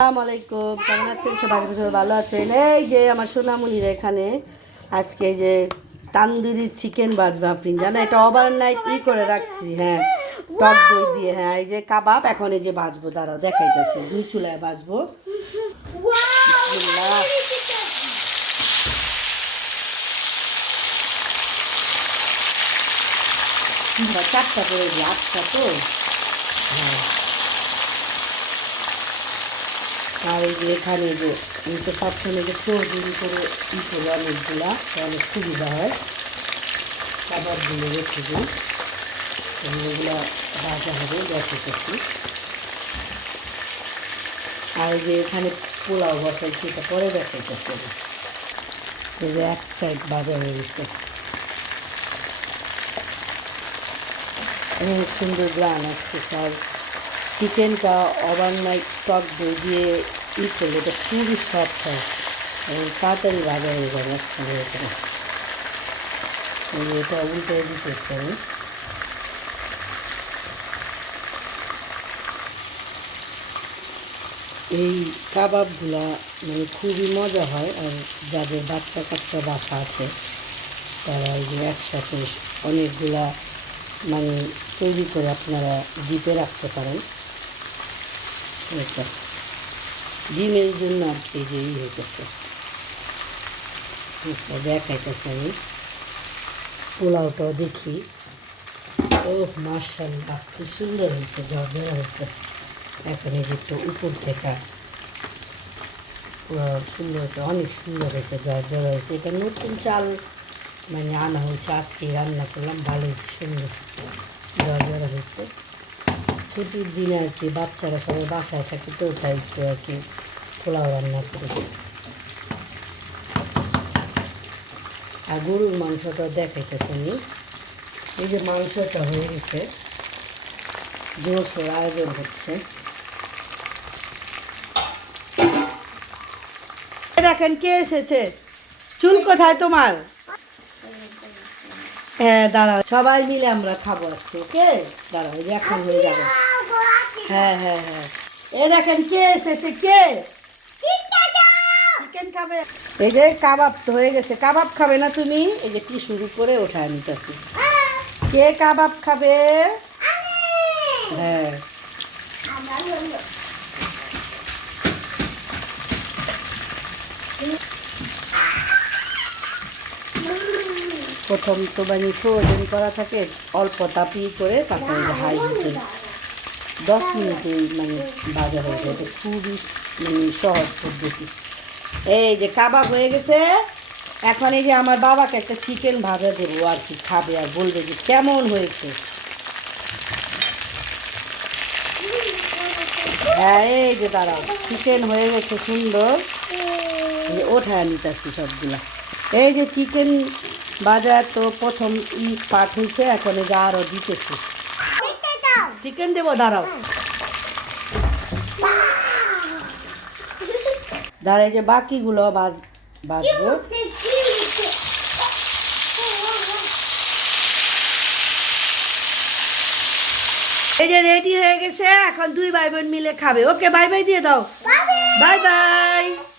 আসসালামু আলাইকুম, কেমন আছেন সবাই? ভালো আছেন? এই যে আমার সোনামণিরা এখানে আজকে যে তান্দুরি চিকেন ভাজবে। আপনি জানেন এটা ওভারনাইট করে রাখছি। হ্যাঁ, টক দই দিয়ে। হ্যাঁ, এই যে কাবাব এখন এই যে ভাজবো, দাঁড়াও দেখাইতেছি। দুই চুলায় ভাজবো। বিসমিল্লাহ। চারটা করে দিই, আটটা তো। হ্যাঁ, আর এই যে এখানে যে আমি তো সবসময় যে ফ্রোজেন করে করি অনেকগুলা, অনেক সুবিধা হয়। খাবারগুলো রেখে দিই, এগুলো ভাজা হবে দেখাচ্ছি। আর যে এখানে পোলাও বসাইছি, এটা পরে দেখাইতেছি। এই যে এক সাইড ভাজা হয়ে গেছে, অনেক সুন্দর গ্রান আসতেছে। আর চিকেনটা ওভারনাইট টক দই দিয়ে করলে এটা খুবই সফট হয় এবং তাড়াতাড়ি ভাজা হয়ে যাবে একসঙ্গে। এখানে এটা উল্টে দিতেছি আমি। এই কাবাবগুলা মানে খুবই মজা হয়। আর যাদের বাচ্চা কাচ্চা বাসা আছে তারা এই যে একসাথে অনেকগুলা মানে তৈরি করে আপনারা ডিপে রাখতে পারেন। এটা ডিমের জন্য আর কি যে হইতেছে দেখাইতেছে। আমি পোলাওটাও দেখি। ও মাশাআল্লাহ, খুব সুন্দর হয়েছে, ঝরঝরা হয়েছে। এখন এই যে একটু উপর থেকে সুন্দর, অনেক সুন্দর হয়েছে, ঝরঝরা হয়েছে। এটা নতুন চাল মানে আনা হয়েছে, আজকে রান্না করলাম, ভালোই সুন্দর ঝরঝরা হয়েছে। ছুটির দিনে আর কি বাচ্চারা সবাই বাসায় থাকে, তো তাই একটু আর কি পোলাও রান্না করি। আর গরুর মাংসটা দেখাইতেছে আমি। এই যে মাংসটা হয়ে গেছে, জোরসোর আয়োজন হচ্ছে। দেখেন কে এসেছে, চুল কোথায় তোমার? হ্যাঁ দাঁড়াও, সবাই মিলে আমরা খাবো আজকে। ওকে দাঁড়াও, এই যে এখন হয়ে যাবে। হ্যাঁ হ্যাঁ হ্যাঁ, এ দেখেন কে এসেছে, কে চিকেন খাবে। এই যে কাবাব তো হয়ে গেছে। কাবাব খাবে না তুমি? এই যে টিস্যুর উপরে ওঠায় নিতেছি। কে কাবাব খাবে? হ্যাঁ, প্রথম তো মানে ফ্রোজেন করা থাকে, অল্প তাপিয়ে করে তারপরে হাই হিটে 10 মিনিটেই মানে ভাজা হয়ে যায়। এটা খুবই মানে সহজ পদ্ধতি। এই যে কাবাব হয়ে গেছে। এখন এই যে আমার বাবাকে একটা চিকেন ভাজা দেবো আর কি, খাবে আর বলবে যে কেমন হয়েছে। হ্যাঁ এই যে দাঁড়াও, চিকেন হয়ে গেছে সুন্দর, ওঠায় নিতেছি সবগুলা। এই যে চিকেন ভাজা তো প্রথম পাট হয়েছে, এখন এই যে আরও দিতেছি। চিকেন দেবো, দাঁড়াও দাঁড়াই, যে বাকিগুলো ভাজবো। এই যে রেডি হয়ে গেছে, এখন দুই ভাই বোন মিলে খাবে। ওকে বাই বাই দিয়ে দাও। Bye bye.